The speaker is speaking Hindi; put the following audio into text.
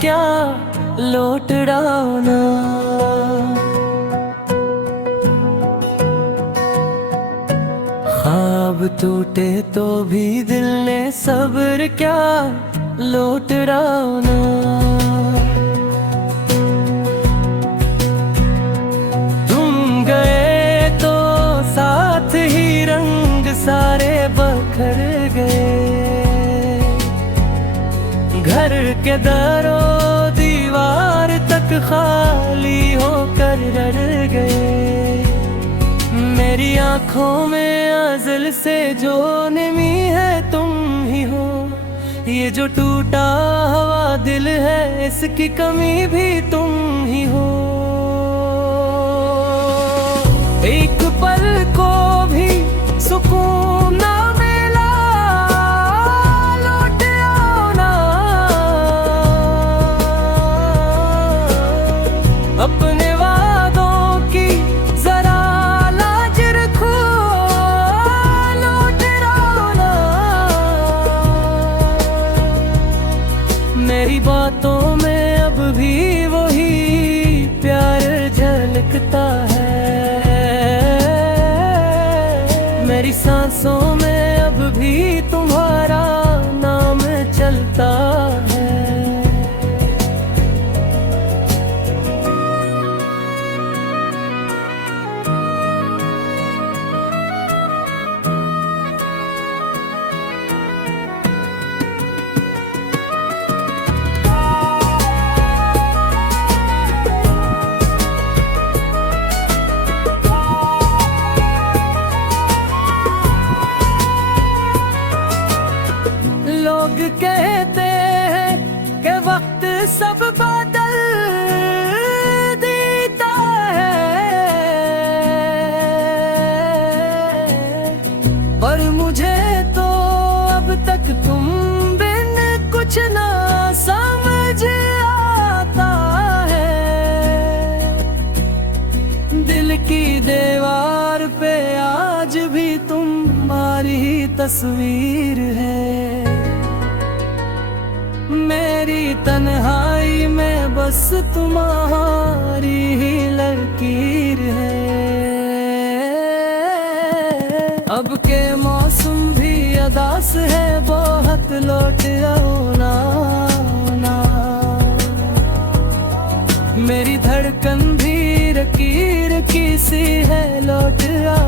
क्या लौट ना। ख्वाब टूटे तो भी दिल ने सब्र क्या लौट ना। तुम गए तो साथ ही रंग सारे बखर गए। घर के दरो दीवार तक खाली होकर रह गए। मेरी आंखों में अज़ल से जो नमी है तुम ही हो। ये जो टूटा हुआ दिल है इसकी कमी भी तुम ही हो। एक पल को भी सुकून ना मिला लौट आओ ना। अपने वादों की जरा लाज रखो लौट आओ ना। मेरी बातों में अब भी वही प्यार झलकता है। मेरी सांसों में अब भी तुम्हारा नाम चलता है। लोग कहते हैं कि वक्त सब बदल देता है, पर मुझे तो अब तक तुम बिन कुछ ना समझ आता है। दिल की दीवार पे आज भी तुम्हारी ही तस्वीर है। मेरी तन्हाई में बस तुम्हारी ही लकीर है। अब के मौसम भी अदास है बहुत लौट आओ ना। मेरी धड़कन भी लकीर की सी है लौट आओ।